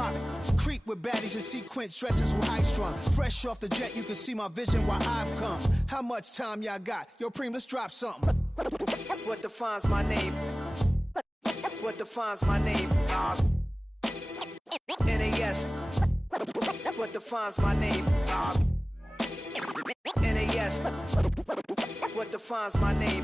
prop. Creep with baddies and sequence dresses with high strung. Fresh off the jet, you can see my vision while I've come. How much time y'all got? Yo, Preem, let's drop something. What defines my name? What defines my name? NAS. What defines my name? NAS. What defines my name?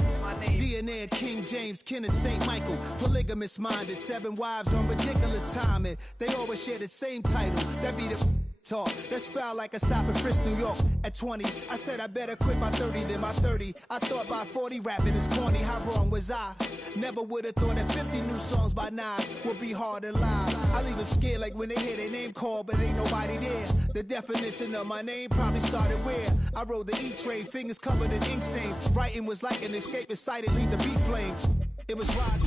DNA of King James, kin of St. Michael. Polygamous minded, 7 wives on ridiculous timing. They always share the same title. That be the talk. That's foul like a stop in Frisk, New York. At 20, I said I better quit by 30 than by 30. I thought by 40 rapping is corny. How wrong was I? Never would have thought that 50 new songs by Nas would be hard to live. I leave them scared like when they hear their name called, but ain't nobody there. The definition of my name probably started where I rode the E-train, fingers covered in ink stains. Writing was like an escape excited, leave the beat flame. It was right.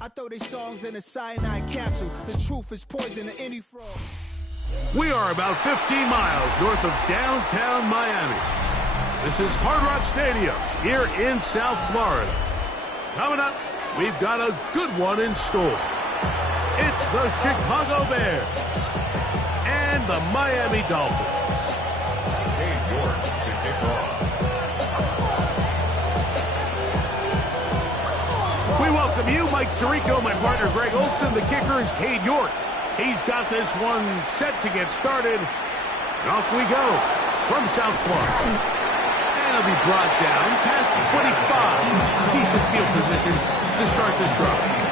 I throw these songs in a cyanide capsule. The truth is poison to any frog. We are about 15 miles north of downtown Miami. This is Hard Rock Stadium here in South Florida. Coming up, we've got a good one in store. It's the Chicago Bears and the Miami Dolphins. Cade York to kick off. We welcome you, Mike Tirico, my partner Greg Olson. The kicker is Cade York. He's got this one set to get started. And off we go from South Florida. And it'll be brought down past the 25. Decent field position to start this drive.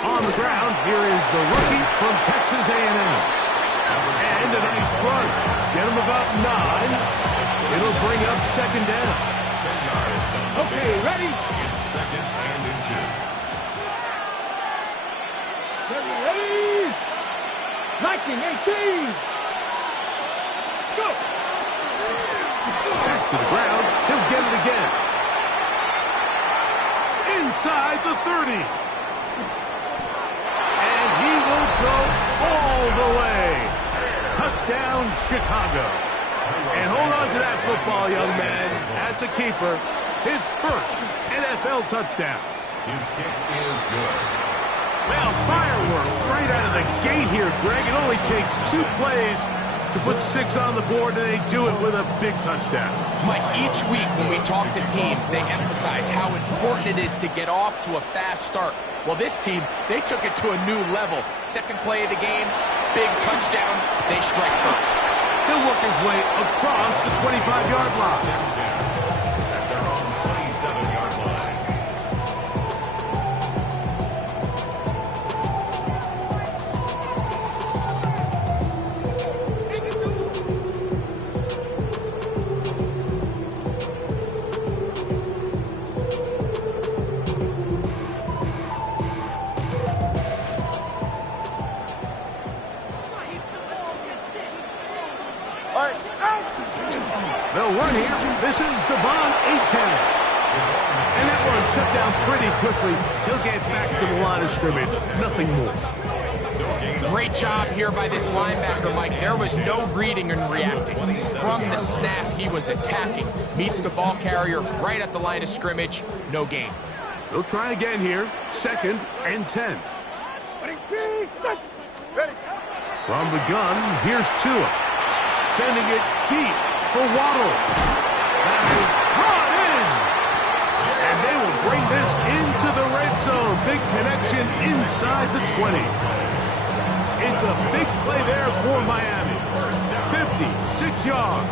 On the ground, here is the rookie from Texas A&M. And a nice run. Get him about 9. It'll bring up second down. 10 yards. Okay, ready? It's second and inches. Ready? 19-18. Let's go. Back to the ground. He'll get it again. Inside the 30. He will go all the way. Touchdown, Chicago. And hold on to that football, young man. That's a keeper. His first NFL touchdown. His kick is good. Well, fireworks right out of the gate here, Greg. It only takes 2 plays to put 6 on the board, and they do it with a big touchdown. Mike, each week when we talk to teams, they emphasize how important it is to get off to a fast start. Well, this team, they took it to a new level. Second play of the game, big touchdown, they strike first. He'll work his way across the 25-yard line. At their own 27-yard line. They'll run here. This is Devon Achane. And that one shut down pretty quickly. He'll get back to the line of scrimmage. Nothing more. Great job here by this linebacker, Mike. There was no reading and reacting. From the snap, he was attacking. Meets the ball carrier right at the line of scrimmage. No gain. They'll try again here. 2nd and 10. From the gun, here's Tua. Sending it deep for Waddle. That is brought in. And they will bring this into the red zone. Big connection inside the 20. It's a big play there for Miami. 56 yards.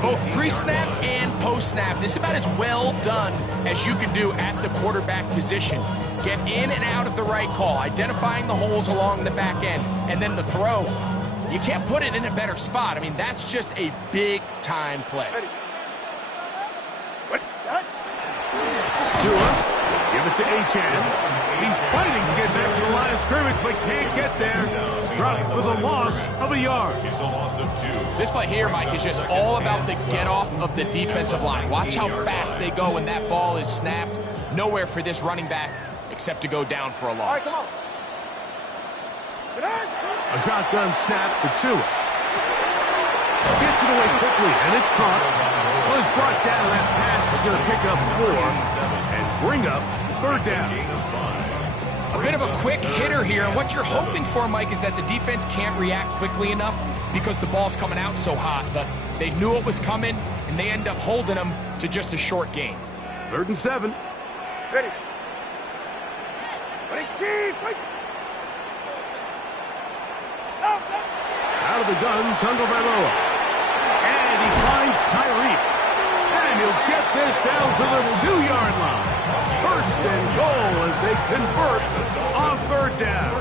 Both pre-snap and post-snap. This is about as well done as you can do at the quarterback position. Get in and out of the right call, identifying the holes along the back end, and then the throw. You can't put it in a better spot. I mean, that's just a big-time play. Tua, give it to Achane. He's fighting to get back to the line of scrimmage, but can't get there. Dropped for the loss of a yard. It's a loss of 2. This play here, Mike, is just all about the get-off of the defensive line. Watch how fast they go when that ball is snapped. Nowhere for this running back except to go down for a loss. All right, come on. A shotgun snap for Tua. Gets it away quickly, and it's caught. Well, it's brought down. That pass is going to pick up 4 and bring up 3rd down. A bit of a quick hitter here, and what you're hoping for, Mike, is that the defense can't react quickly enough because the ball's coming out so hot, but they knew it was coming, and they end up holding them to just a short gain. 3rd and 7. Ready. Ready, team. Wait. Out of the gun, Tagovailoa. And he finds Tyreek. And he'll get this down to the 2-yard line. 1st and goal as they convert on 3rd down.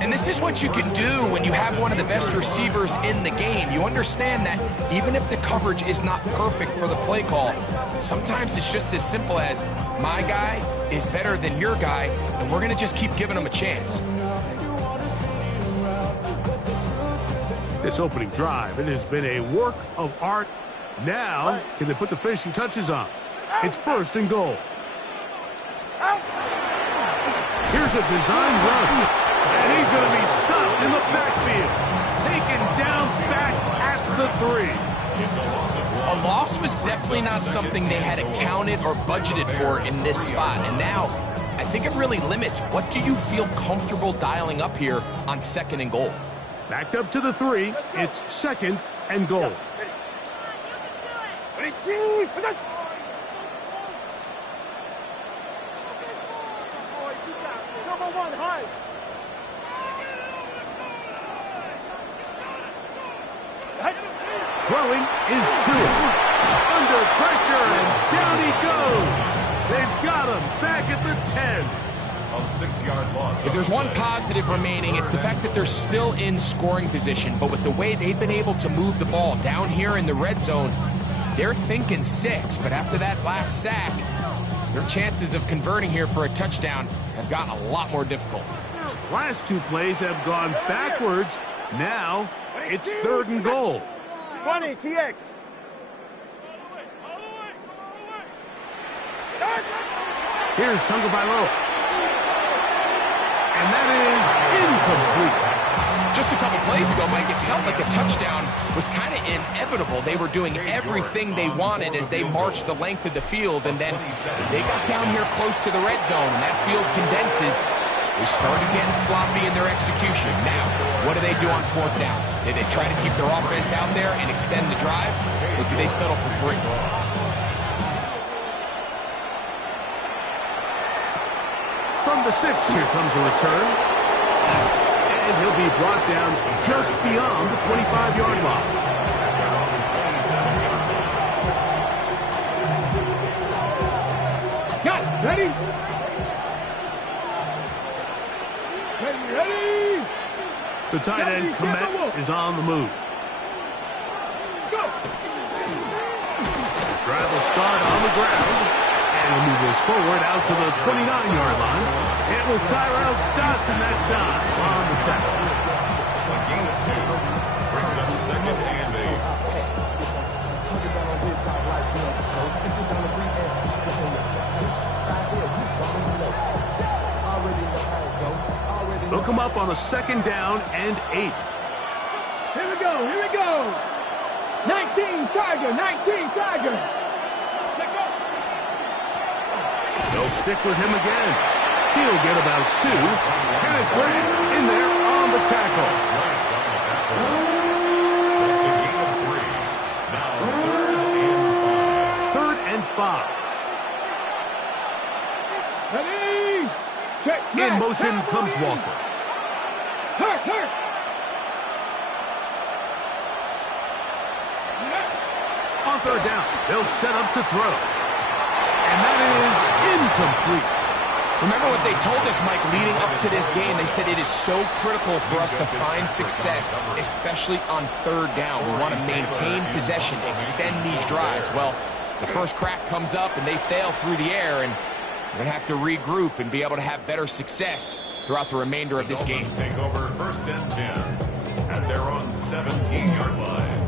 And this is what you can do when you have one of the best receivers in the game. You understand that even if the coverage is not perfect for the play call, sometimes it's just as simple as my guy is better than your guy, and we're going to just keep giving him a chance. This opening drive, it has been a work of art. Now, can they put the finishing touches on? It's 1st and goal. Here's a design run. And he's going to be stopped in the backfield. Taken down back at the 3. A loss was definitely not something they had accounted or budgeted for in this spot. And now, I think it really limits what do you feel comfortable dialing up here on 2nd and goal. Backed up to the 3. It's 2nd and goal. Ready, team. Double one, high. Throwing is Tua. Under pressure, and down he goes. They've got him back at the 10. A 6-yard loss. If there's one positive remaining, it's the fact that they're still in scoring position. But with the way they've been able to move the ball down here in the red zone, they're thinking 6. But after that last sack, their chances of converting here for a touchdown have gotten a lot more difficult. Last 2 plays have gone backwards. Now, it's 3rd and goal. 20, TX. Here's Tagovailoa. And that is incomplete. Just a couple plays ago, Mike, it felt like a touchdown was kind of inevitable. They were doing everything they wanted as they marched the length of the field, and then as they got down here close to the red zone and that field condenses, they started getting sloppy in their execution. Now, what do they do on 4th down? Do they try to keep their offense out there and extend the drive, or do they settle for 3? From the 6, here comes a return. And he'll be brought down just beyond the 25-yard line. Got it. Ready? Ready? The tight end, Komet, is on the move. Let's go. Drive will start on the ground. And he'll move this forward out to the 29-yard line. It was Tyrell Dodson that time on the tackle. A gain of 2 brings up 2nd and 8. They'll come up on a 2nd down and 8. Here we go. 19 Tiger. They'll stick with him again. He'll get about 2. Kenneth Grant in there on the tackle. That's a gain of 3. Now 3rd and 5. 3rd and 5. Ready? Check. In motion comes Walker. Hurt. On 3rd down, they'll set up to throw. And that is incomplete. Remember what they told us, Mike, leading up to this game. They said it is so critical for us to find success, especially on 3rd down. We want to maintain possession, extend these drives. Well, the first crack comes up and they fail through the air, and we're going to have to regroup and be able to have better success throughout the remainder of this game. Take over 1st and 10. at their own 17-yard line.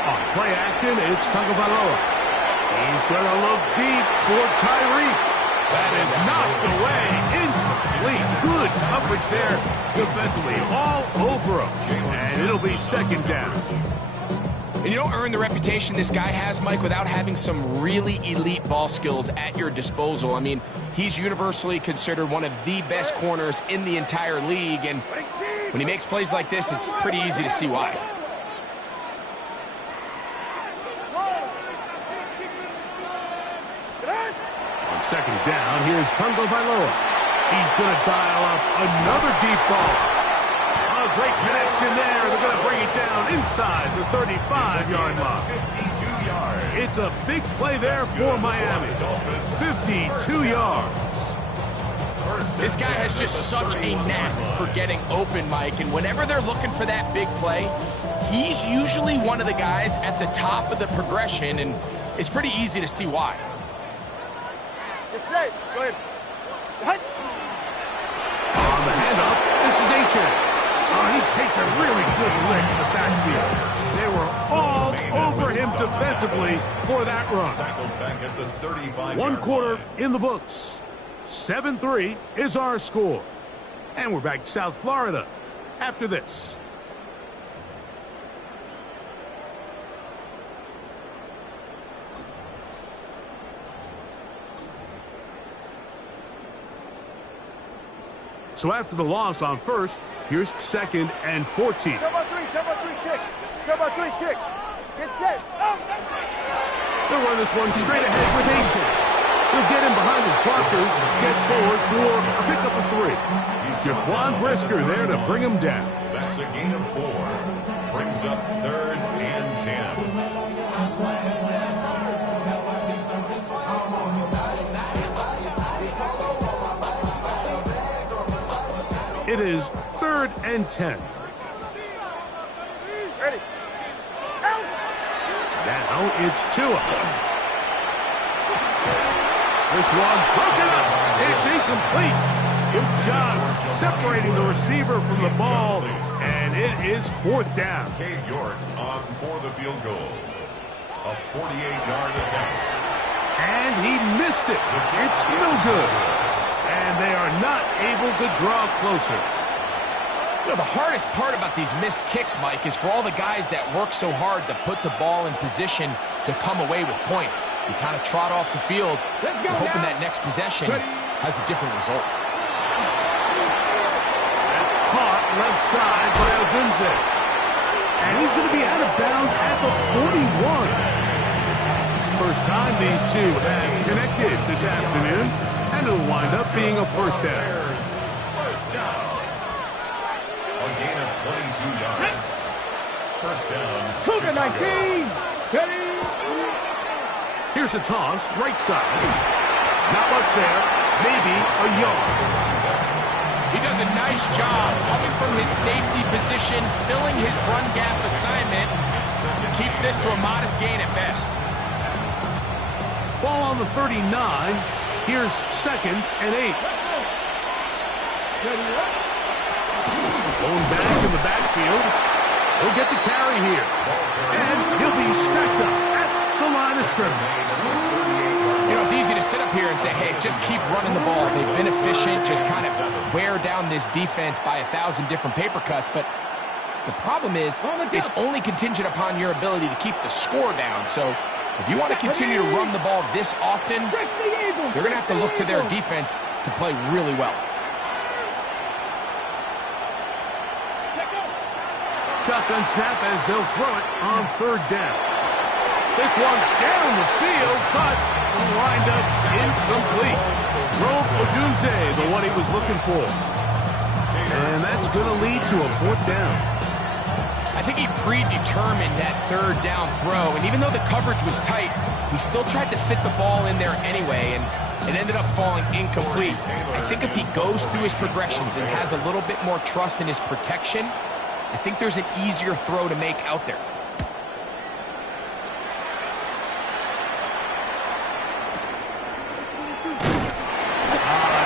On play action, it's Tagovailoa. He's going to look deep for Tyreek. That is knocked away. Incomplete. Good coverage there defensively. All over him. And it'll be second down. And you don't earn the reputation this guy has, Mike, without having some really elite ball skills at your disposal. I mean, he's universally considered one of the best corners in the entire league. And when he makes plays like this, it's pretty easy to see why. On second down, here's Tagovailoa. He's going to dial up another deep ball. A great connection there. They're going to bring it down inside the 35-yard line. 52 yards. It's a big play there for Miami. 52 yards. This guy has just such a knack for getting open, Mike, and whenever they're looking for that big play, he's usually one of the guys at the top of the progression, and it's pretty easy to see why. It's safe. Go ahead. On the handoff, this is H.A. Oh, he takes a really good lick in the backfield. They were all over him defensively for that run. Tackled back at the 35-yard One quarter line. in the books. 7-3 is our score. And we're back to South Florida after this. So after the loss on first, here's second and 14. Turbo three, kick. Turbo three, kick. Get set. They'll run this one straight ahead with H.A. He'll get him behind his blockers, get forward for a pickup of 3. Jaquan Brisker there to bring him down. That's a gain of 4. Brings up 3rd and 10. It is 3rd and 10. Ready. Now it's Tua. This one broken up. It's incomplete. Good job separating the receiver from the ball, and it is 4th down. Cade York on for the field goal. A 48-yard attempt. And he missed it. It's no good. And they are not able to draw closer. You know, the hardest part about these missed kicks, Mike, is for all the guys that work so hard to put the ball in position to come away with points. You kind of trot off the field, you're hoping that next possession has a different result. That's caught left side by Odunze. And he's going to be out of bounds at the 41. First time these two have connected this afternoon, and it'll wind up being a first down. First down. A gain of 22 yards. First down. Cougar 19. Ready. Here's a toss, right side. Not much there. Maybe a yard. He does a nice job coming from his safety position, filling his run gap assignment. Keeps this to a modest gain at best. Ball on the 39. Here's 2nd and 8. Going back in the backfield. He'll get the carry here. And he'll be stacked up at the line of scrimmage. You know, it's easy to sit up here and say, hey, just keep running the ball. They've been efficient, just kind of wear down this defense by 1,000 different paper cuts. But the problem is it's only contingent upon your ability to keep the score down. So if you want to continue to run the ball this often, you're going to have to look to their defense to play really well. Shotgun snap as they'll throw it on 3rd down. This one down the field, but lined up incomplete. Rove Odunze, the one he was looking for. And that's going to lead to a 4th down. I think he predetermined that 3rd down throw, and even though the coverage was tight, he still tried to fit the ball in there anyway, and it ended up falling incomplete. I think if he goes through his progressions and has a little bit more trust in his protection, I think there's an easier throw to make out there.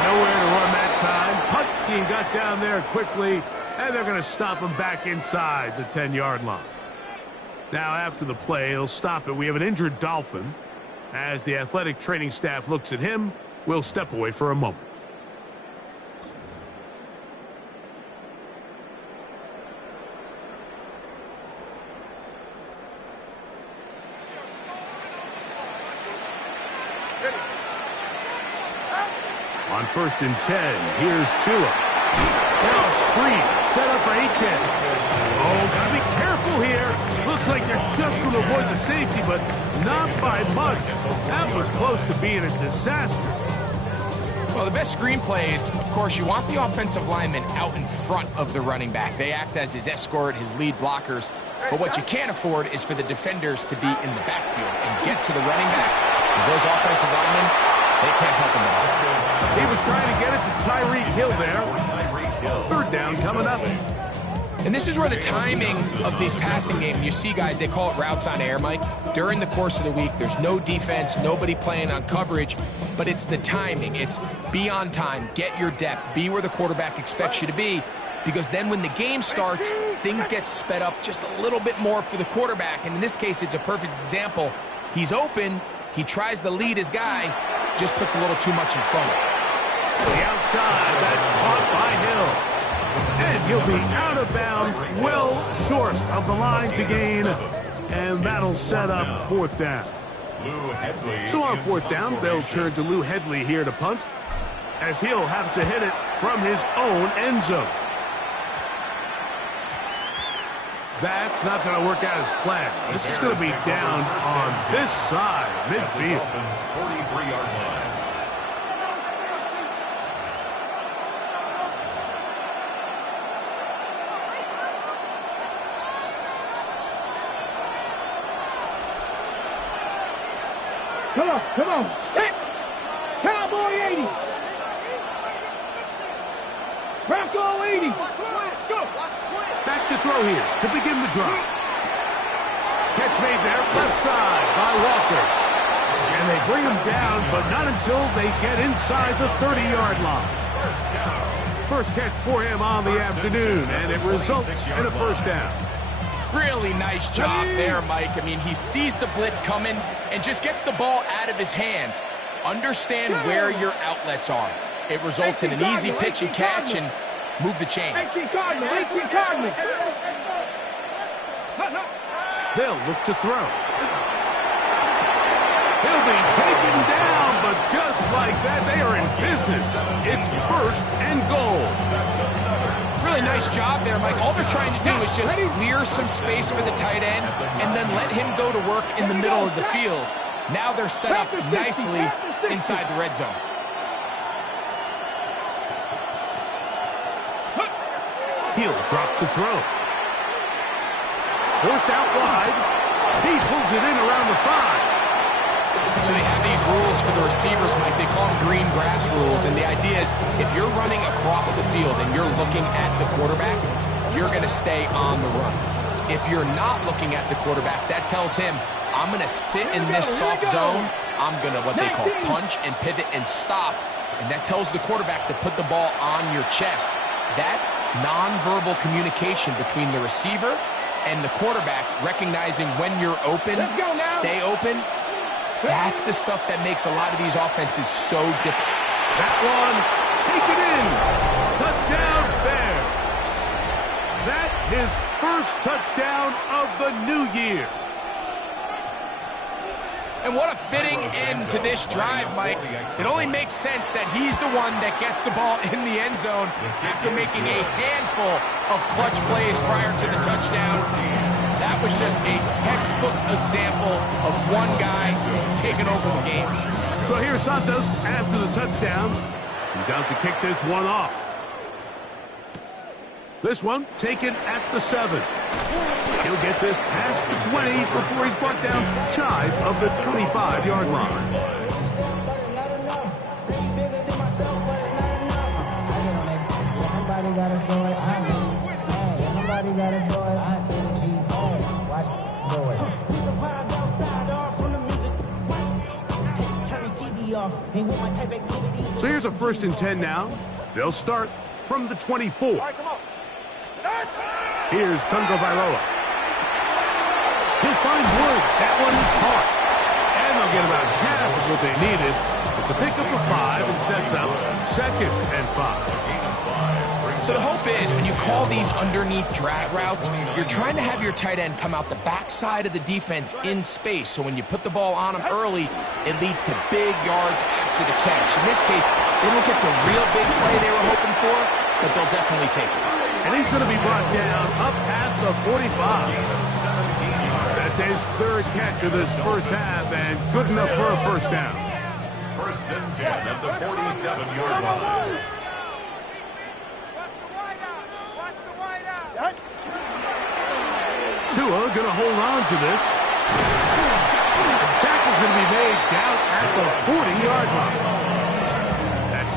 Nowhere to run that time. Punt team got down there quickly, and they're going to stop him back inside the 10-yard line. Now, after the play, they'll stop it. We have an injured Dolphin. As the athletic training staff looks at him, we'll step away for a moment. On 1st and 10, here's Tua. Now a screen, set up for H.N. Oh, gotta be careful here. Looks like they're just going to avoid the safety, but not by much. That was close to being a disaster. Well, the best screenplay is, of course, you want the offensive lineman out in front of the running back. They act as his escort, his lead blockers. But what you can't afford is for the defenders to be in the backfield and get to the running back. Because those offensive linemen, they can't help him at all. He was trying to get it to Tyreek Hill there. 3rd down coming up. And this is where the timing of these passing games, you see guys, they call it routes on air, Mike. During the course of the week, there's no defense, nobody playing on coverage, but it's the timing. It's be on time, get your depth, be where the quarterback expects you to be, because then when the game starts, things get sped up just a little bit more for the quarterback. And in this case, it's a perfect example. He's open, he tries to lead his guy, just puts a little too much in front of him. The outside, that's caught by Hill. And he'll be out of bounds, well short of the line to gain. And that'll set up 4th down. So on 4th down, they'll turn to Lou Hedley here to punt, as he'll have to hit it from his own end zone. That's not going to work out as planned. This is going to be down on this side, midfield. 43-yard line. Come on. Hit. Cowboy 80. Bronco 80. Let's go. Back to throw here to begin the drive. Catch made there, left side by Walker. And they bring him down, but not until they get inside the 30-yard line. First catch for him on the afternoon, and it results in a 1st down. Really nice job there, Mike. I mean, he sees the blitz coming and just gets the ball out of his hands. Understand where your outlets are. It results in an easy pitch and catch and move the chains. They'll look to throw. He'll be taken down, but just like that, they are in business. It's 1st and goal. Really nice job there, Mike. All they're trying to do is just clear some space for the tight end and then let him go to work in the middle of the field. Now they're set up nicely inside the red zone. He'll drop to throw. Forced out wide. He pulls it in around the 5. So they have these rules for the receivers, Mike. They call them green grass rules. And the idea is if you're running across the field and you're looking at the quarterback, you're going to stay on the run. If you're not looking at the quarterback, that tells him, I'm going to sit in this soft zone. I'm going to what they call punch and pivot and stop. And that tells the quarterback to put the ball on your chest. That nonverbal communication between the receiver and the quarterback, recognizing when you're open, stay open, that's the stuff that makes a lot of these offenses so difficult. That one, taken in. Touchdown, Bears. That his 1st touchdown of the new year. And what a fitting end to this drive, Mike. It only makes sense that he's the one that gets the ball in the end zone after making a handful of clutch plays prior to the touchdown. That was just a textbook example of one guy taking over the game. So here's Santos after the touchdown. He's out to kick this one off. This one taken at the 7. He'll get this past the 20 before he's brought down shy of the 25-yard line. So here's a 1st and 10 now. They'll start from the 24. All right, come on. Here's Tungo Vailoa. He finds Woods. That one is caught. And they'll get about half of what they needed. It's a pickup of 5 and sets up 2nd and 5. So the hope is when you call these underneath drag routes, you're trying to have your tight end come out the backside of the defense in space. So when you put the ball on him early, it leads to big yards after the catch. In this case, they don't get the real big play they were hoping for, but they'll definitely take it. And he's going to be brought down up past the 45. That's his 3rd catch of this 1st half and good enough for a 1st down. 1st and 10 at the 47-yard line. Tua going to hold on to this. The tackle's going to be made down at the 40-yard line. That's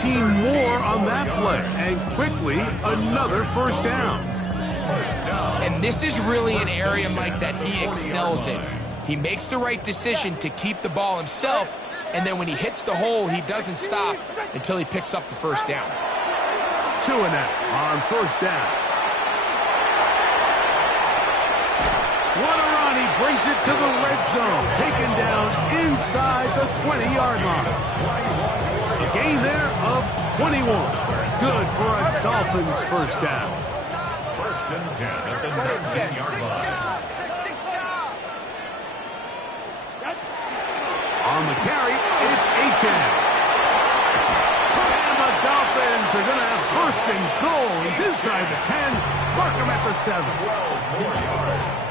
13 more on that play. And quickly, another 1st down. And this is really an area, Mike, that he excels in. He makes the right decision to keep the ball himself, and then when he hits the hole, he doesn't stop until he picks up the 1st down. Tua now on 1st down. What a run. He brings it to the red zone. Taken down inside the 20-yard line. A gain there of 21. Good for a Dolphins 1st down. 1st and 10 at the 19-yard line. On the carry, it's Achane. And the Dolphins are going to have 1st and goal. He's inside the 10. Mark him at the 7.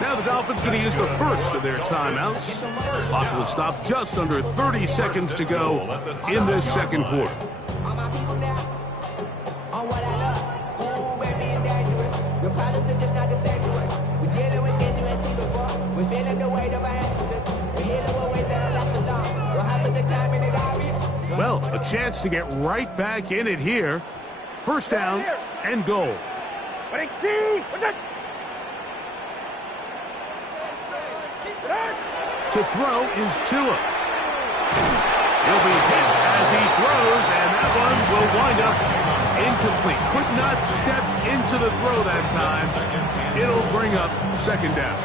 Now the Dolphins going to use the 1st of their timeouts. The clock will stop just under 30 seconds to go in this 2nd quarter. Well, a chance to get right back in it here. 1st down and goal. To throw is Tua. He'll be hit as he throws, and that one will wind up incomplete. Could not step into the throw that time. It'll bring up 2nd down.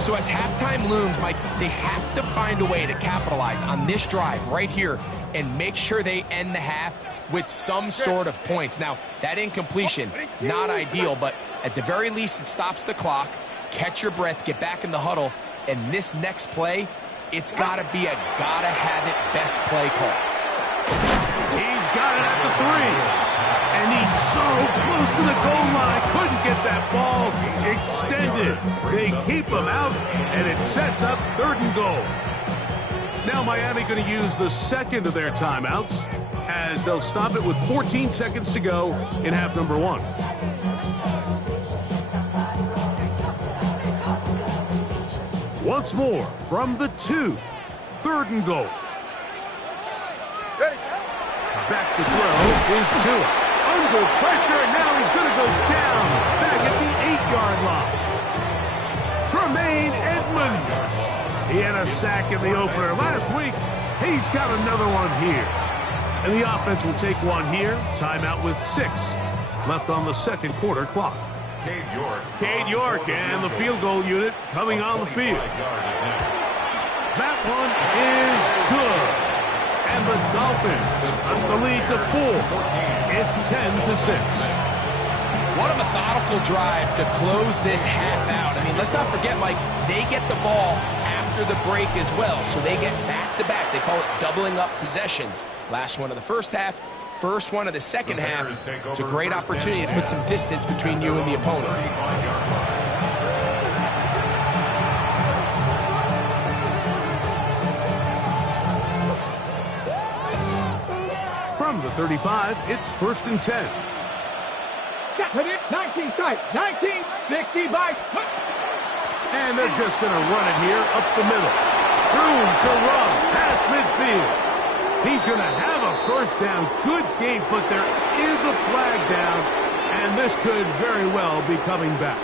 So as halftime looms, Mike, they have to find a way to capitalize on this drive right here and make sure they end the half with some sort of points. Now, that incompletion, not ideal, but at the very least, it stops the clock. Catch your breath, get back in the huddle, and this next play, it's got to be a gotta-have-it best play call. He's got it at the 3. And he's so close to the goal line. Couldn't get that ball extended. They keep him out, and it sets up 3rd and goal. Now Miami going to use the 2nd of their timeouts as they'll stop it with 14 seconds to go in half number 1. Once more from the 2. 3rd and goal. Back to throw is Tua. Under pressure, and now he's going to go down. Back at the 8-yard line. Tremaine Edmonds. He had a sack in the opener last week. He's got another one here. And the offense will take one here. Timeout with 6 left on the 2nd quarter clock. Cade York and the field goal unit coming on the field. That one is good. And the Dolphins up the lead to 4. It's 10-6. What a methodical drive to close this half out. I mean, let's not forget, Mike, they get the ball after the break as well. So they get back-to-back. They call it doubling up possessions. Last one of the 1st half. First one of the 2nd half. It's a great opportunity to put some distance between you and the opponent. From the 35, it's 1st and 10. 19 tight, 19, 60 by. And they're just going to run it here up the middle. Room to run past midfield. He's going to have a 1st down. Good game, but there is a flag down, And this could very well be coming back.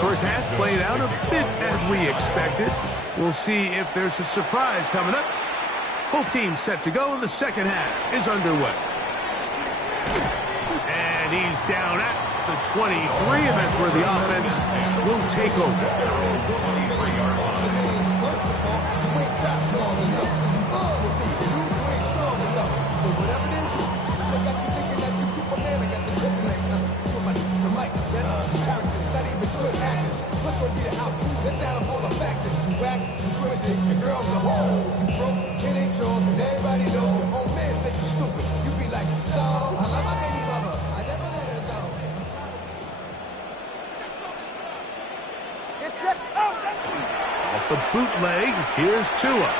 First half played out a bit as we expected. We'll see if there's a surprise coming up. Both teams set to go, and the second half is underway. And he's down at the 23, and that's where the offense will take over. 23-yard line. Off the bootleg, here's Tua.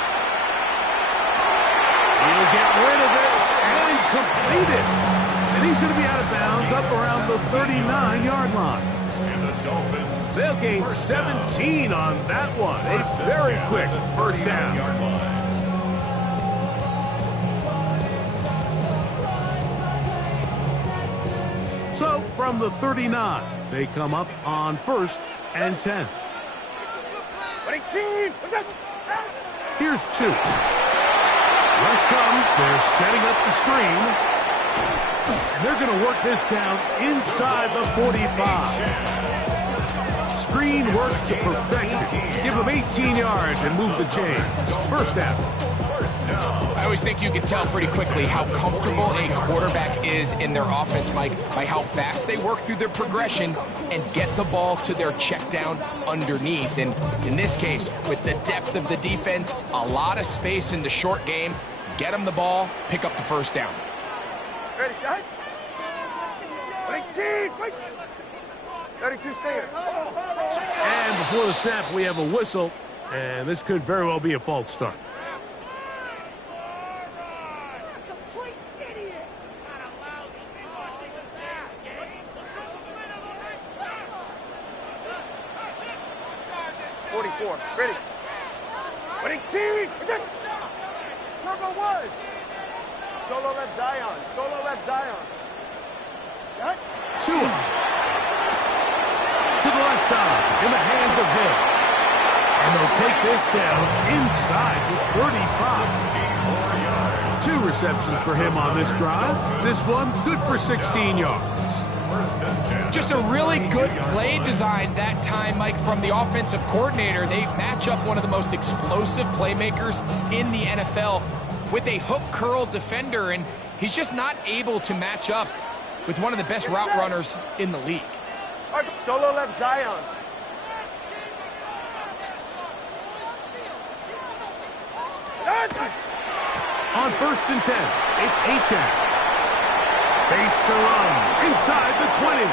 He'll get rid of it and complete it. And he's going to be out of bounds up around the 39-yard line. And the Dolphins. They'll gain 17 on that one. A very quick first down. So from the 39, they come up on 1st and 10. Here's 2. Rush comes. They're setting up the screen. And they're going to work this down inside the 45. Screen works to perfection. Give them 18 yards and move the chains. First down. I always think you can tell pretty quickly how comfortable a quarterback is in their offense, Mike, by how fast they work through their progression and get the ball to their check down underneath. And in this case, with the depth of the defense, a lot of space in the short game, get them the ball, pick up the first down. Ready, shot. 18, wait. 32, stay here. And before the snap, we have a whistle, and this could very well be a false start. Complete idiot. 44, ready. 18, turbo 1. Solo left Zion, solo left Zion. Shot. Tua. To the left side, in the hands of Hill. And they'll take this down inside the 35. 2 receptions for him on this drive. This one good for 16 yards. Just a really good play design that time, Mike, from the offensive coordinator. They match up one of the most explosive playmakers in the NFL with a hook curl defender, and he's just not able to match up with one of the best route runners in the league. Solo left Zion. On 1st and 10, it's Achane. Space to run inside the 20.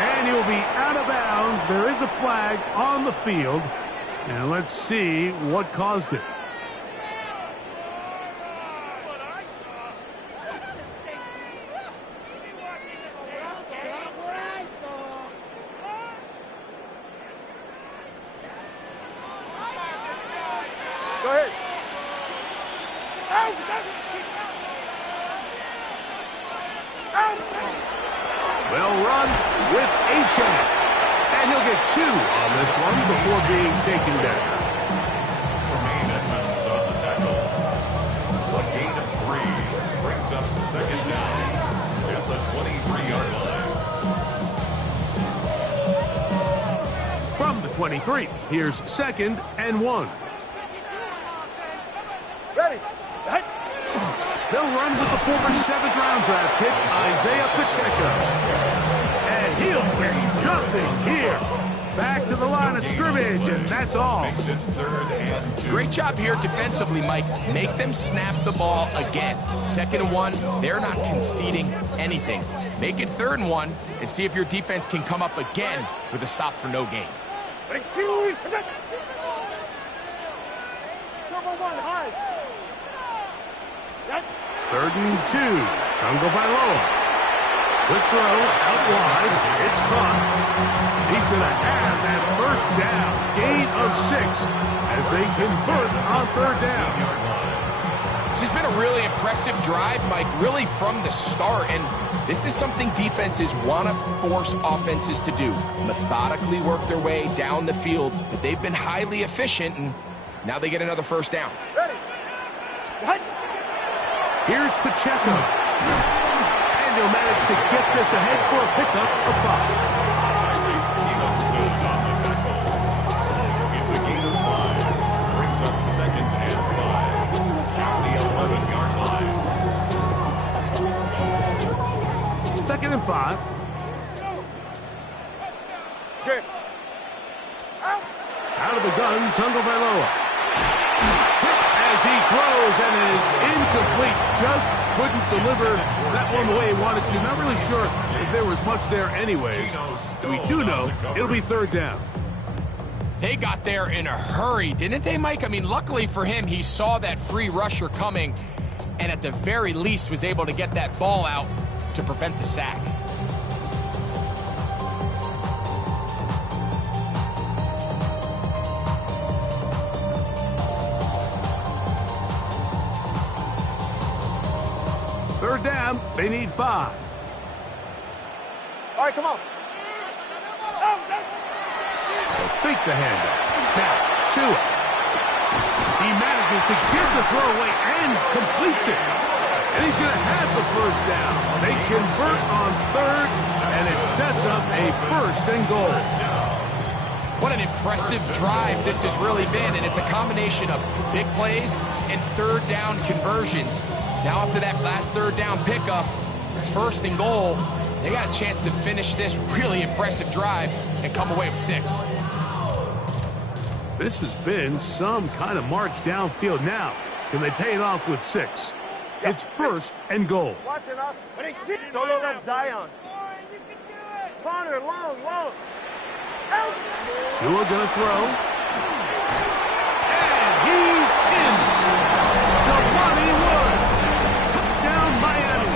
And he'll be out of bounds. There is a flag on the field. And let's see what caused it. Go ahead. Well run with Achane. And he'll get 2 on this one before being taken down. Remain at bounds on the tackle. A gain of 3 brings up second down at the 23-yard line. From the 23, here's 2nd and 1. Ready. They'll run with the former 7th-round draft pick, Isaiah Pacheco. And he'll get nothing here. Back to the line of scrimmage, and that's all. Makes it 3rd and 2. Great job here defensively, Mike. Make them snap the ball again. 2nd and 1, they're not conceding anything. Make it 3rd and 1, and see if your defense can come up again with a stop for no gain. 18. Turbo 1, high. 3rd and 2, Tungo Bailoa. Quick throw out wide. It's caught. He's going to have that first down. Gain of 6 as they convert on third down. This has been a really impressive drive, Mike, really from the start. And this is something defenses want to force offenses to do. Methodically work their way down the field. But they've been highly efficient, and now they get another first down. Ready. Here's Pacheco. And he'll manage to get this ahead for a pickup of 5. Stevenson's on the tackle. It's a gain of 5. Brings up second and 5. At the 11-yard line. Second and 5. Jim. Out of the gun, Tagovailoa. As he throws, and it is incomplete. Just couldn't deliver that one the way he wanted to. Not really sure if there was much there anyways. We do know it'll be third down. They got there in a hurry, didn't they, Mike? I mean, luckily for him, he saw that free rusher coming, and at the very least was able to get that ball out to prevent the sack. Third down, they need 5. All right, come on. They'll fake the handoff. Now, Tua. He manages to get the throw away and completes it. And he's going to have the first down. They convert on third, and it sets up a first and goal. What an impressive drive this has really been, and it's a combination of big plays and third down conversions. Now after that last third down pickup, it's first and goal. They got a chance to finish this really impressive drive and come away with 6. This has been some kind of march downfield now. Can they pay it off with 6? It's first and goal. Watching us. Solo left Zion. Corner, long. Out. Tua gonna throw. And he's in. Delonte Woods. Touchdown Miami.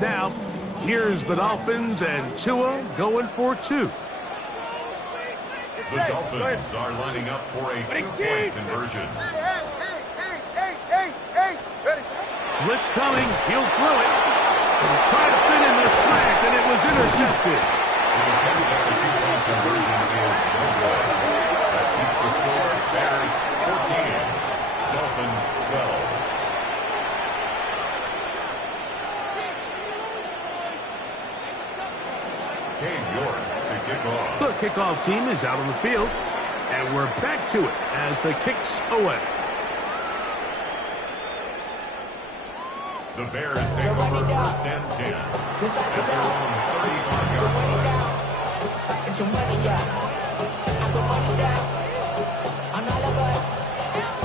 Now, here's the Dolphins and Tua going for 2. The Dolphins are lining up for a 2-point conversion. Hey. Ready. Blitz coming. He'll throw it. He'll try to fit in the slant, and it was intercepted. The attempt at the 2-point conversion is no good. That keeps the score. Bears 14. Dolphins 12. The kickoff team is out on the field, and we're back to it as the kick's away. The Bears take over first and 10 as their own 35-yard line. Get your money out. I put money down. On all of us.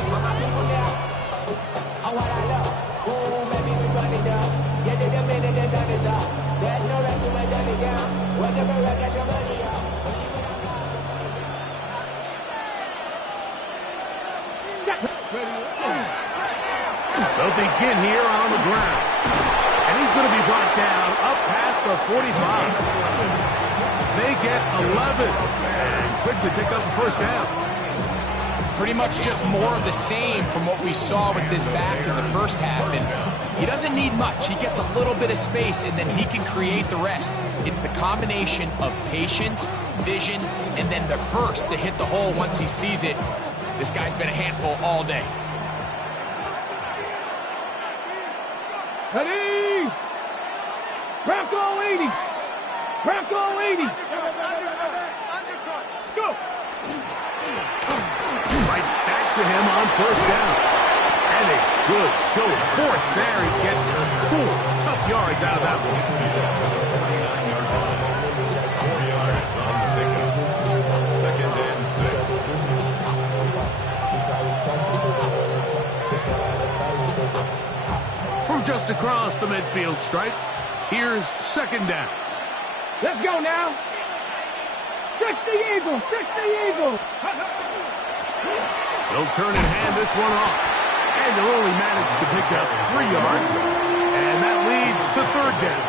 On my people now. On what I love. Ooh, baby, we run it down. Get it a minute, the sun is up. There's no rest to my shutting down. Whatever, I got your money out. They'll begin here on the ground. And he's going to be brought down up past the 45. They get 11 and quickly pick up the first down. Pretty much just more of the same from what we saw with this back in the first half. And he doesn't need much. He gets a little bit of space, and then he can create the rest. It's the combination of patience, vision, and then the burst to hit the hole once he sees it. This guy's been a handful all day. Ready? Crack all 80. Crack all 80. Let's go. Right back to him on first down. And a good show of force there. He gets 4 tough yards out of that one. 29-yard line. 4 yards on the pickup. Second and 6. just across the midfield stripe. Here's second down. Let's go now. 60 Eagles, 60 Eagles. They'll turn and hand this one off. And they'll only manage to pick up 3 yards. And that leads to third down.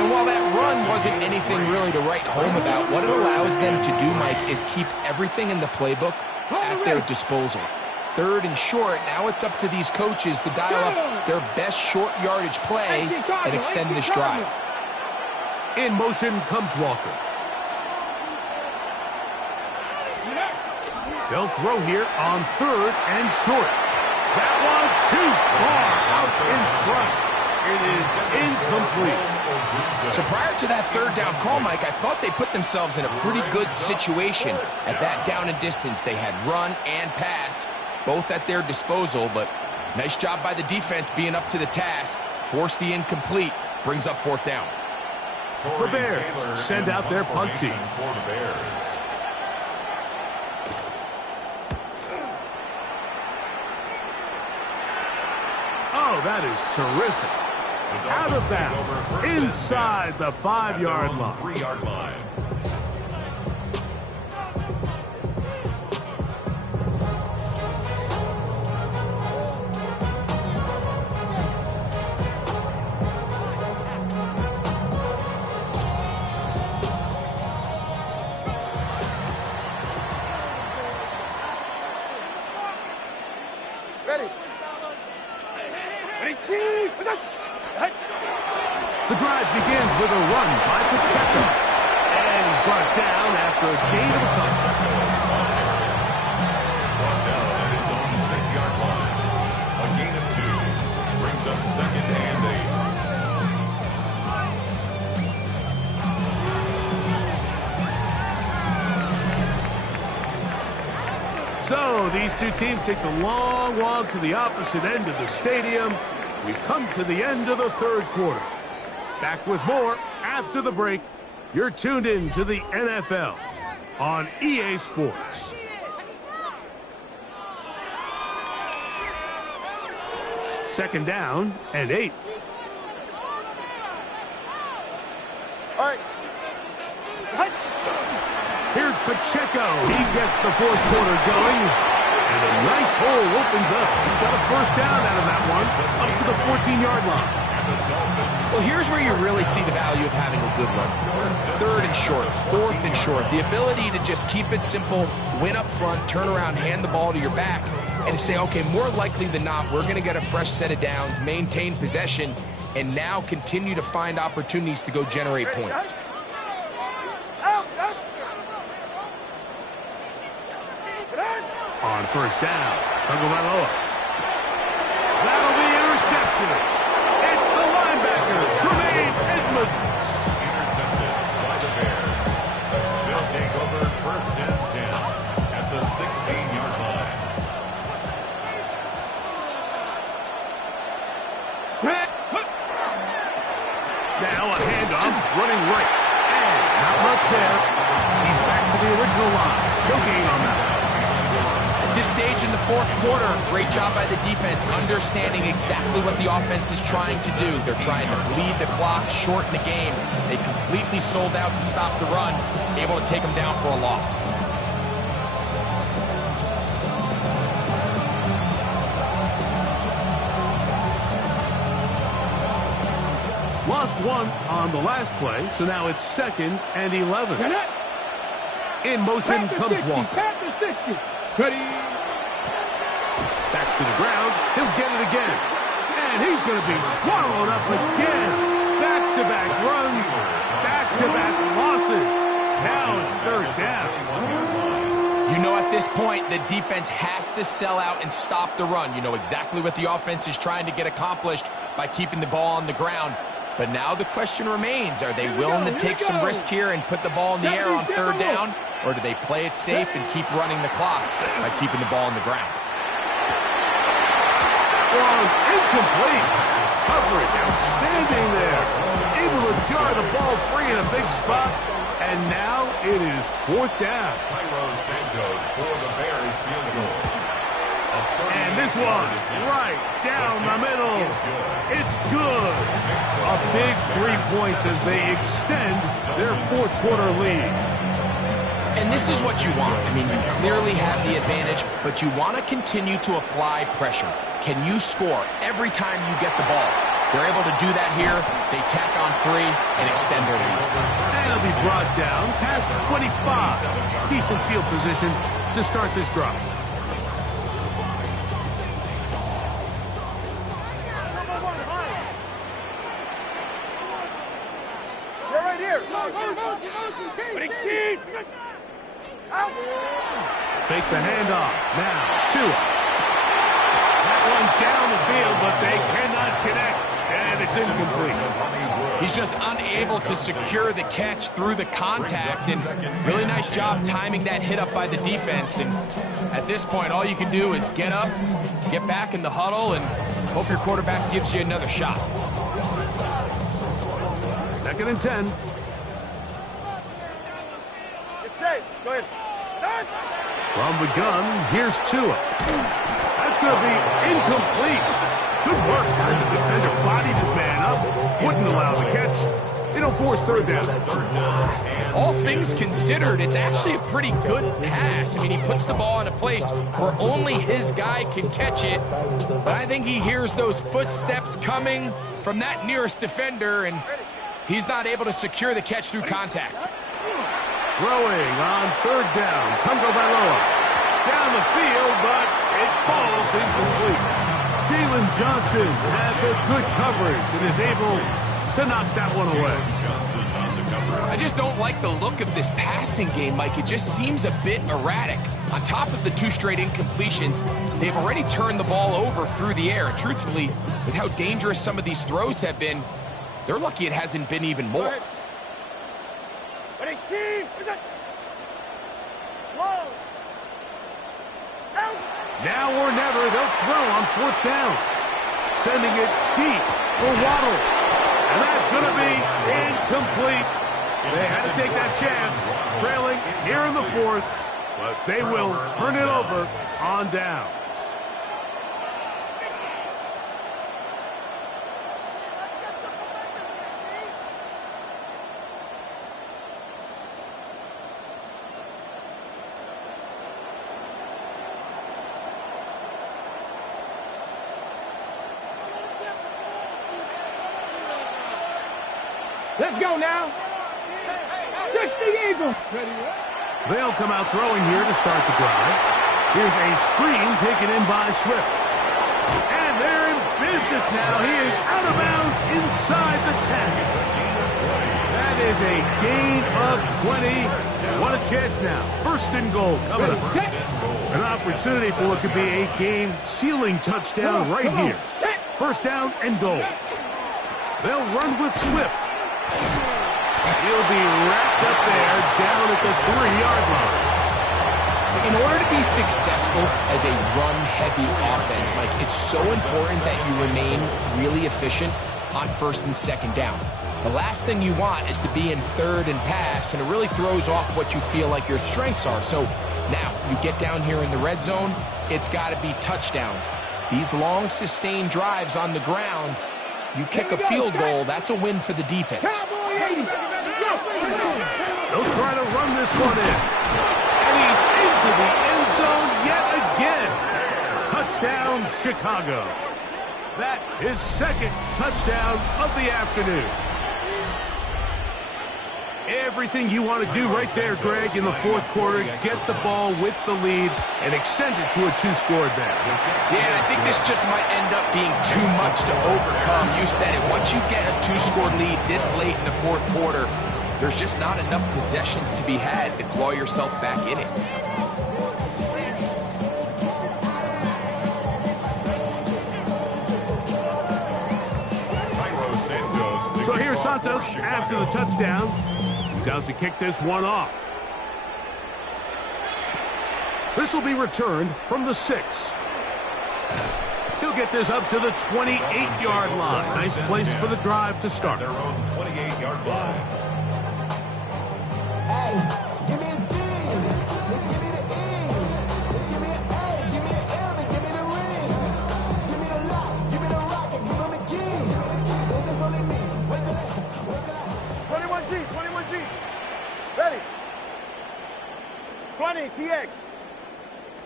And while that run wasn't anything really to write home about, what it allows them to do, Mike, is keep everything in the playbook at their disposal. Third and short, now it's up to these coaches to dial up their best short yardage play and extend this drive. In motion comes Walker. They'll throw here on third and short. That one too far out in front. It is incomplete. So prior to that third down call, Mike, I thought they put themselves in a pretty good situation at that down and distance. They had run and pass, both at their disposal, but nice job by the defense being up to the task. Force the incomplete, brings up fourth down. The Bears send out their punt team. For the Bears. Oh, that is terrific. Out of bounds, inside the 5-yard line. 3-yard line. Ready. The drive begins with a run by Pacheco. And he's brought down after a gain of a couple. Brought down at his own 6-yard line. A gain of 2. Brings up second and 8. So these two teams take the long walk to the opposite end of the stadium. We've come to the end of the third quarter. Back with more after the break. You're tuned in to the NFL on EA Sports. Second down and 8. All right. Here's Pacheco. He gets the fourth quarter going. And a nice hole opens up. He's got a first down out of that one, up to the 14-yard line. Well, here's where you really see the value of having a good run. Third and short, fourth and short. The ability to just keep it simple, win up front, turn around, hand the ball to your back, and to say, okay, more likely than not, we're going to get a fresh set of downs, maintain possession, and now continue to find opportunities to go generate points. On first down, Tagovailoa. That'll be intercepted. It's the linebacker, Tremaine Edmonds. Intercepted by the Bears. They'll take over first and 10 at the 16-yard line. Now a handoff, running right. And not much there. He's back to the original line. No gain on that. At this stage in the fourth quarter, great job by the defense, understanding exactly what the offense is trying to do. They're trying to bleed the clock, shorten the game. They completely sold out to stop the run, able to take them down for a loss. Lost one on the last play, so now it's second and 11. In motion comes Walker. Back to the ground. He'll get it again. And he's going to be swallowed up again. Back-to-back runs. Back-to-back losses. Now it's third down. You know, at this point, the defense has to sell out and stop the run. You know exactly what the offense is trying to get accomplished by keeping the ball on the ground. But now the question remains, are they willing to take some risk here and put the ball in the air on third down? Or do they play it safe and keep running the clock by keeping the ball on the ground? Wrong, incomplete. Coverage, outstanding there. Able to jar the ball free in a big spot. And now it is fourth down. Cairo Santos for the Bears field goal. And this one, right down the middle. It's good. A big 3 points as they extend their fourth quarter lead. And this is what you want. I mean, you clearly have the advantage, but you want to continue to apply pressure. Can you score every time you get the ball? They're able to do that here. They tack on 3 and extend their lead. And it'll be brought down past 25. Decent field position to start this drive. They're right here. Fake the handoff. Now, Tua. That one down the field, but they cannot connect. And it's incomplete. He's just unable to secure the catch through the contact, and really nice job timing that hit up by the defense. And at this point, all you can do is get up, get back in the huddle, and hope your quarterback gives you another shot. 2nd and 10. It's safe. Go ahead. From the gun, here's Tua. That's going to be incomplete. Good work. The defender bodied his man up, wouldn't allow the catch. It'll force 3rd down. All things considered, it's actually a pretty good pass. I mean, he puts the ball in a place where only his guy can catch it. But I think he hears those footsteps coming from that nearest defender, and he's not able to secure the catch through contact. Throwing on 3rd down, Tagovailoa. Down the field, but it falls incomplete. Jalen Johnson had the good coverage and is able to knock that one away. I just don't like the look of this passing game, Mike. It just seems a bit erratic. On top of the 2 straight incompletions, they've already turned the ball over through the air. And truthfully, with how dangerous some of these throws have been, they're lucky it hasn't been even more. Now or never, they'll throw on 4th down. Sending it deep for Waddle. And that's going to be incomplete. They had to take that chance, trailing here in the 4th, but they will turn it over on down. Let's go now. Just the Eagles. They'll come out throwing here to start the drive. Here's a screen taken in by Swift. And they're in business now. He is out of bounds inside the 10. That is a gain of 20. What a chance now. 1st and goal coming up. An opportunity for what could be a game-sealing touchdown right here. 1st down and goal. They'll run with Swift. He'll be wrapped up there down at the 3-yard line. In order to be successful as a run-heavy offense, Mike, it's so important that you remain really efficient on 1st and 2nd down. The last thing you want is to be in 3rd and pass, and it really throws off what you feel like your strengths are. So now you get down here in the red zone, it's got to be touchdowns. These long, sustained drives on the ground, you kick a field goal, that's a win for the defense. They'll try to run this one in. And he's into the end zone yet again. Touchdown, Chicago. That is 2nd touchdown of the afternoon. Everything you want to do right there, Greg, in the 4th quarter, get the ball with the lead and extend it to a 2-score advantage. Yeah, I think this just might end up being too much to overcome. You said it. Once you get a 2-score lead this late in the 4th quarter, there's just not enough possessions to be had to claw yourself back in it. So here's Santos after the touchdown. He's out to kick this one off. This will be returned from the 6. He'll get this up to the 28-yard line. Nice place for the drive to start. Their own 28-yard line. Hey, give me a D. Give me the E. Give me an A. Give me an M. And give me 20, TX.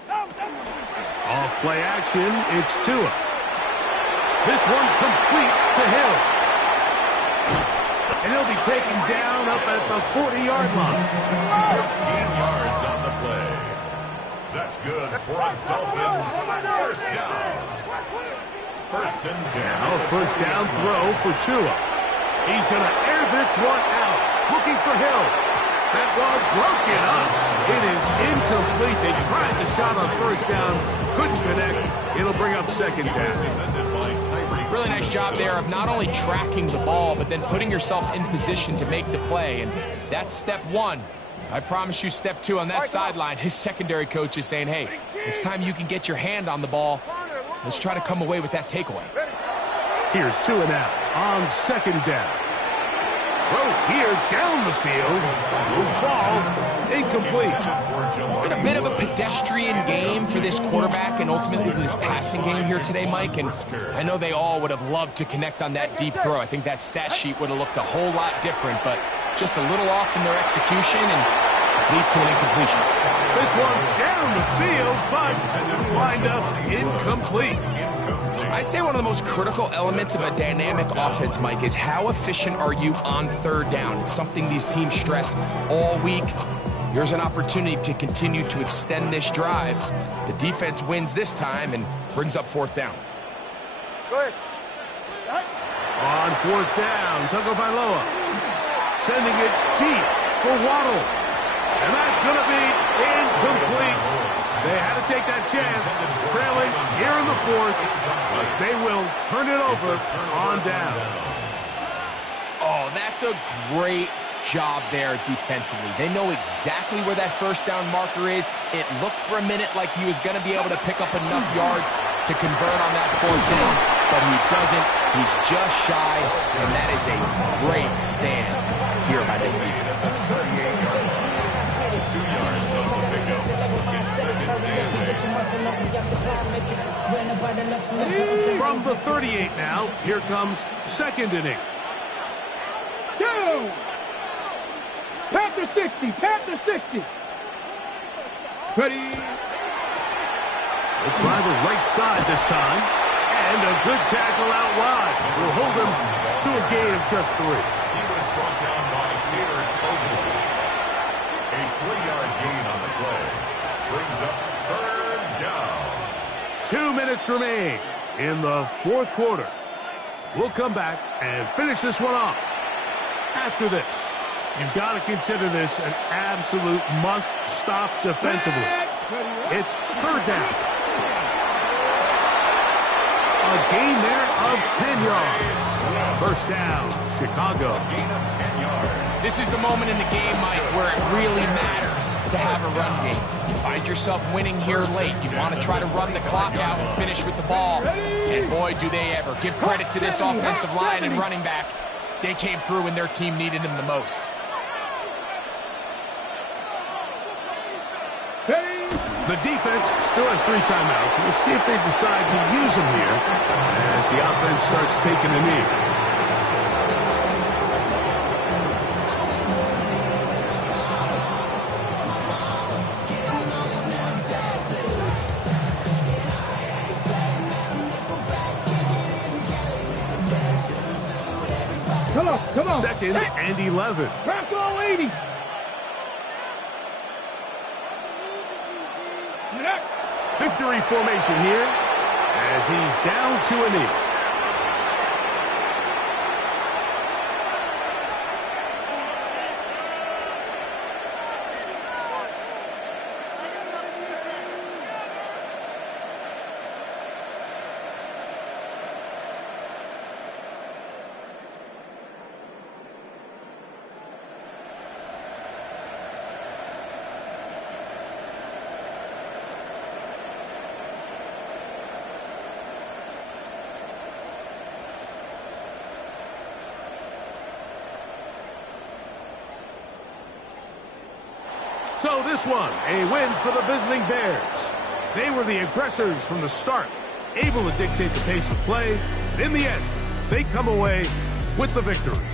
Off play action, it's Tua. This one complete to Hill. And he'll be taken down up at the 40-yard line. 15 yards on the play. That's good for a Dolphins first down. First and 10. Now a first down throw for Tua. He's going to air this one out. Looking for Hill. That one broken up. It is incomplete. They tried the shot on first down. Couldn't connect. It'll bring up second down. Really nice job there of not only tracking the ball, but then putting yourself in position to make the play. And that's step one. I promise you step two on that sideline. His secondary coach is saying, hey, next time you can get your hand on the ball, let's try to come away with that takeaway. Here's Tua now on second down. Throw here down the field. Will fall. Incomplete. It's been a bit of a pedestrian game for this quarterback and ultimately this passing game here today, Mike. And I know they all would have loved to connect on that deep throw. I think that stat sheet would have looked a whole lot different, but just a little off in their execution and leads to an incompletion. This one down the field, but wind up incomplete. I'd say one of the most critical elements of a dynamic offense, Mike, is how efficient are you on third down? It's something these teams stress all week. Here's an opportunity to continue to extend this drive. The defense wins this time and brings up fourth down. Go ahead. On fourth down, Tagovailoa sending it deep for Waddle. And that's going to be incomplete. They had to take that chance, trailing here in the fourth, but they will turn it over on down. Oh, that's a great job there defensively. They know exactly where that first down marker is. It looked for a minute like he was going to be able to pick up enough yards to convert on that fourth down, but he doesn't. He's just shy, and that is a great stand here by this defense. 2 yards on the pickup. It's second and 8. From the 38 now, here comes second and 8. Go! Panther 60, Panther 60. Ready. We'll try the right side this time. And a good tackle out wide. Will hold him to a gain of just 3. He was brought down by Peter Copeland. A 3-yard gain on the play. Brings up third down. 2 minutes remain in the fourth quarter. We'll come back and finish this one off. After this, you've got to consider this an absolute must-stop defensively. It's third down. A gain there of 10 yards. First down, Chicago. Gain of 10 yards. This is the moment in the game, Mike, where it really matters to have a run game. You find yourself winning here late. You want to try to run the clock out and finish with the ball. And boy, do they ever. Give credit to this offensive line and running back. They came through when their team needed them the most. The defense still has 3 timeouts. We'll see if they decide to use them here as the offense starts taking a knee. Come on. Second and 11. Bronco 80. Victory formation here as he's down to a knee. So this one, a win for the visiting Bears. They were the aggressors from the start, able to dictate the pace of play. In the end, they come away with the victory.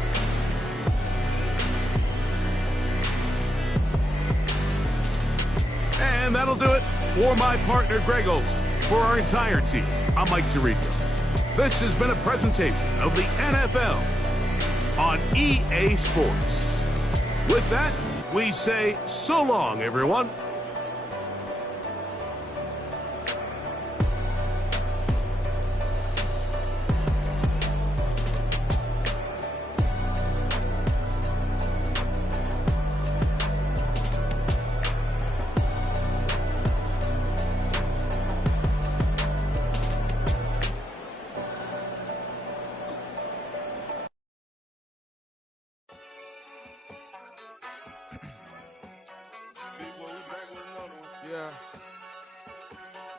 And that'll do it for my partner, Greg Olson. For our entire team, I'm Mike Tirico. This has been a presentation of the NFL on EA Sports. With that, we say so long, everyone.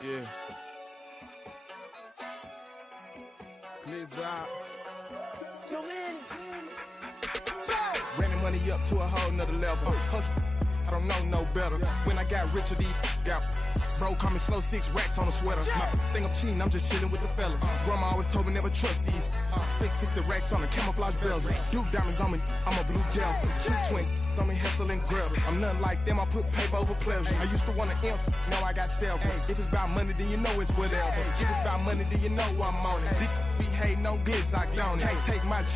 Yeah. Clears out. Running money up to a whole nother level. Hustle, I don't know no better. When I got richer, these got bro, call me slow 6 racks on a sweater. My think I'm cheating, I'm just chilling with the fellas. Grandma always told me never trust these. Spent 60 racks on a camouflage bells. Duke diamonds on me, I'm a blue gel. 220 on me, hustle and grub. I'm nothing like them, I put paper over pleasure. I used to want to imp, now I got several. If it's about money, then you know it's whatever. If it's about money, then you know I'm on it. Be hating no glitz, I don't. Can't take my